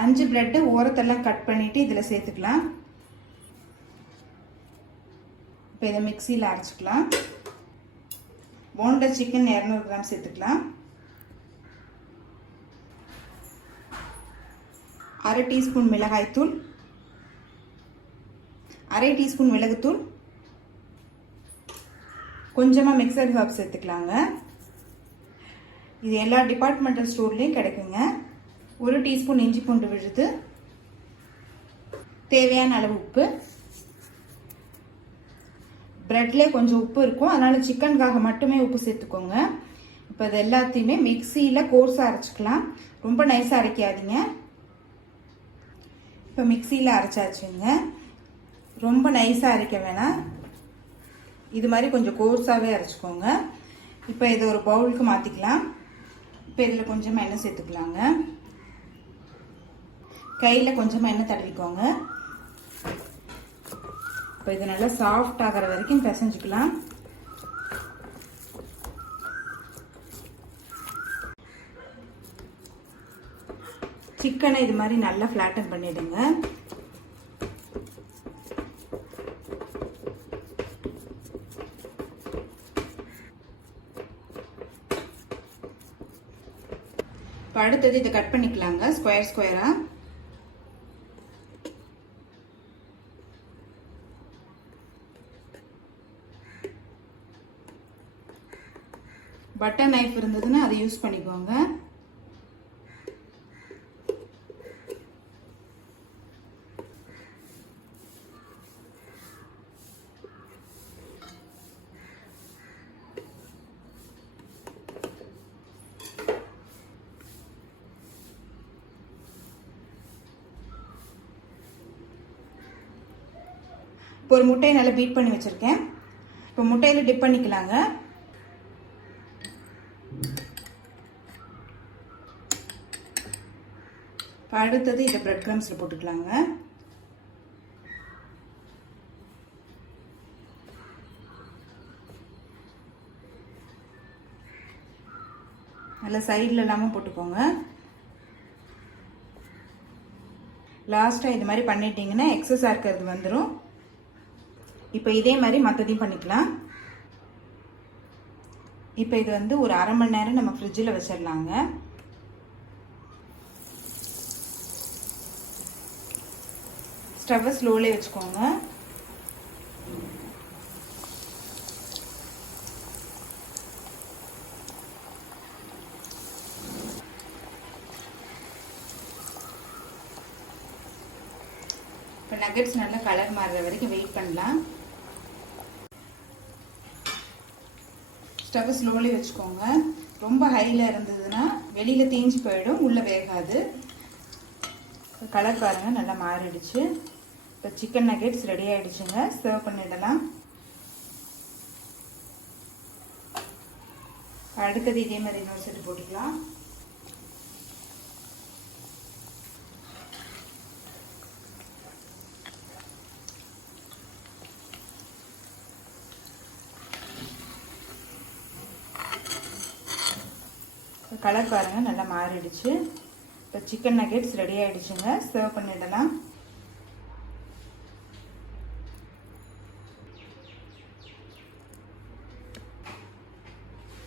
5 bread ஓரத்தெல்லாம் cut பண்ணிட்டு இதில் சேர்த்துக்கலாம். இப்போ இதை மிக்சியில் அரைச்சிக்கலாம். போன்லெஸ் சிக்கன் 200 கிராம் சேர்த்துக்கலாம். 1/2 டீஸ்பூன் மிளகாய்த்தூள், 1/2 டீஸ்பூன் மிளகுத்தூள், கொஞ்சமாக மிக்சர் ஹர்ப்ஸ் சேர்த்துக்கலாங்க. இது எல்லா டிபார்ட்மெண்டல் ஸ்டோர்லேயும் கிடைக்குங்க. 1 டீஸ்பூன் இஞ்சி பூண்டு விழுது, தேவையான அளவு உப்பு. பிரெட்ல கொஞ்சம் உப்பு இருக்கும், அதனால சிக்கனுக்காக மட்டுமே உப்பு சேர்த்துக்கோங்க. இப்போ இது எல்லாத்தையுமே மிக்சியில் கோர்ஸாக அரைச்சிக்கலாம். ரொம்ப நைஸாக அரைக்காதீங்க. இப்போ மிக்சியில் அரைச்சாச்சுங்க. ரொம்ப நைஸாக அரைக்க வேணாம், இது மாதிரி கொஞ்சம் கோர்ஸாகவே அரைச்சிக்கோங்க. இப்போ இதை ஒரு பவுலுக்கு மாற்றிக்கலாம். இப்போ இதில் கொஞ்சமாக எண்ணெய் சேர்த்துக்கலாங்க. கையில் கொஞ்சமாக எண்ணெய் தடவிக்கோங்க. இப்போ இது நல்லா சாஃப்ட் ஆகிற வரைக்கும் பிசைஞ்சுக்கலாம். சிக்கனை இது மாதிரி நல்லா ஃப்ளாட்டன் பண்ணிடுங்க. இப்போ அடுத்தது இதை கட் பண்ணிக்கலாங்க ஸ்கொயர் ஸ்கொயரா. பட்டர் நைஃப் இருந்ததுன்னா அதை யூஸ் பண்ணிக்கோங்க. இப்போ ஒரு முட்டையை நல்லா பீட் பண்ணி வச்சிருக்கேன். இப்போ முட்டையில டிப் பண்ணிக்கலாங்க. அடுத்தது இதை பிரெட் கிரம்ஸில் போட்டுக்கலாங்க. நல்லா சைடில் இல்லாமல் போட்டுக்கோங்க. லாஸ்ட்டாக இது மாதிரி பண்ணிட்டீங்கன்னா எக்ஸஸாக இருக்கிறது வந்துடும். இப்போ இதே மாதிரி மற்றதையும் பண்ணிக்கலாம். இப்போ இது வந்து ஒரு 1/2 மணி நேரம் நம்ம ஃப்ரிட்ஜில் வச்சிடலாங்க. ஸ்டவ்வை ஸ்லோலே வச்சுக்கோங்க. இப்போ நகட்ஸ் நல்லா கலர் மாறுற வரைக்கும் வெயிட் பண்ணலாம். ஸ்டவ்வை ஸ்லோலே வச்சுக்கோங்க. ரொம்ப ஹையில் இருந்ததுன்னா வெளியில் தீஞ்சு போயிடும், உள்ளே வேகாது. கலர் பாருங்கள் நல்லா மாறிடுச்சு. இப்போ சிக்கன் நகெட்ஸ் ரெடி ஆகிடுச்சுங்க. சர்வ் பண்ணிடலாம். அடுத்தது இதே மாதிரி இன்னொரு செட்டு போட்டுக்கலாம். கலர் பாருங்கள் நல்லா மாறிடுச்சு. இப்போ சிக்கன் நகெட்ஸ் ரெடி ஆகிடுச்சுங்க. சர்வ் பண்ணிடலாம்.